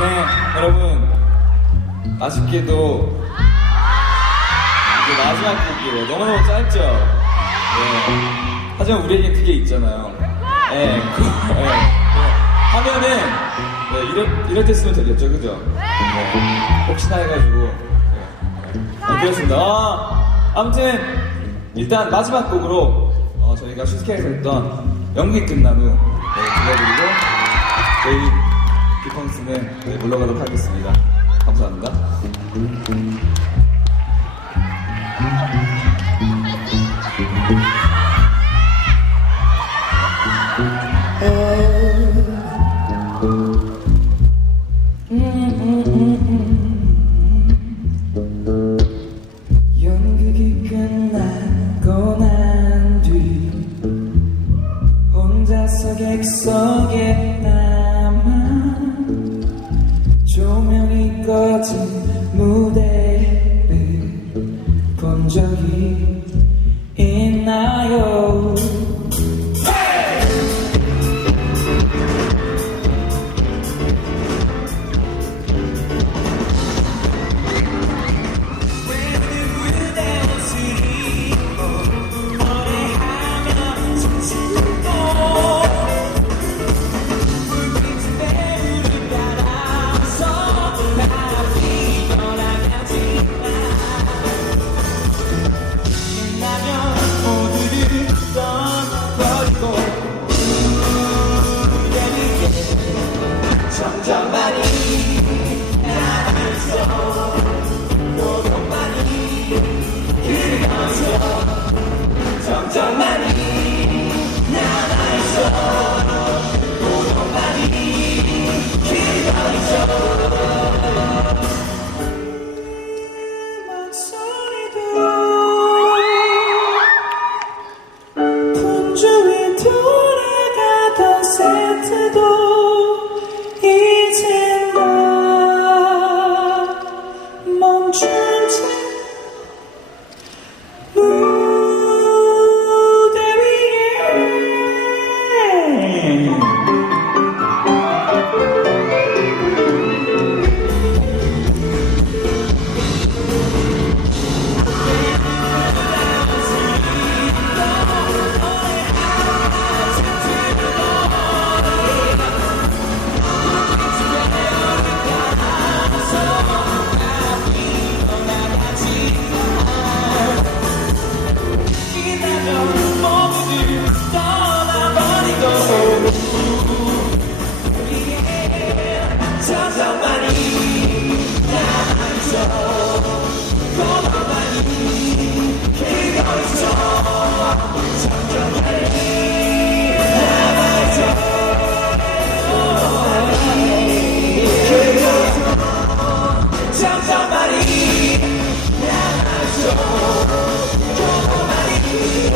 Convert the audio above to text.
네, 여러분 아쉽게도 이제 마지막 곡이에요. 너무너무 짧죠? 네. 하지만 우리에게 그게 있잖아요. 네, 그, 네. 하면은 네, 이럴, 이럴 때 쓰면 되겠죠, 그죠? 네. 혹시나 해가지고 네. 네. 그렇습니다. 아, 아무튼 일단 마지막 곡으로 어, 저희가 슈스케에서 했던 연기 끝난 후 네, 들려드리고 저희 비펑스는 네, 물러가도록 하겠습니다. 감사합니다. 적이 있나요? 돌 Show, show my feet,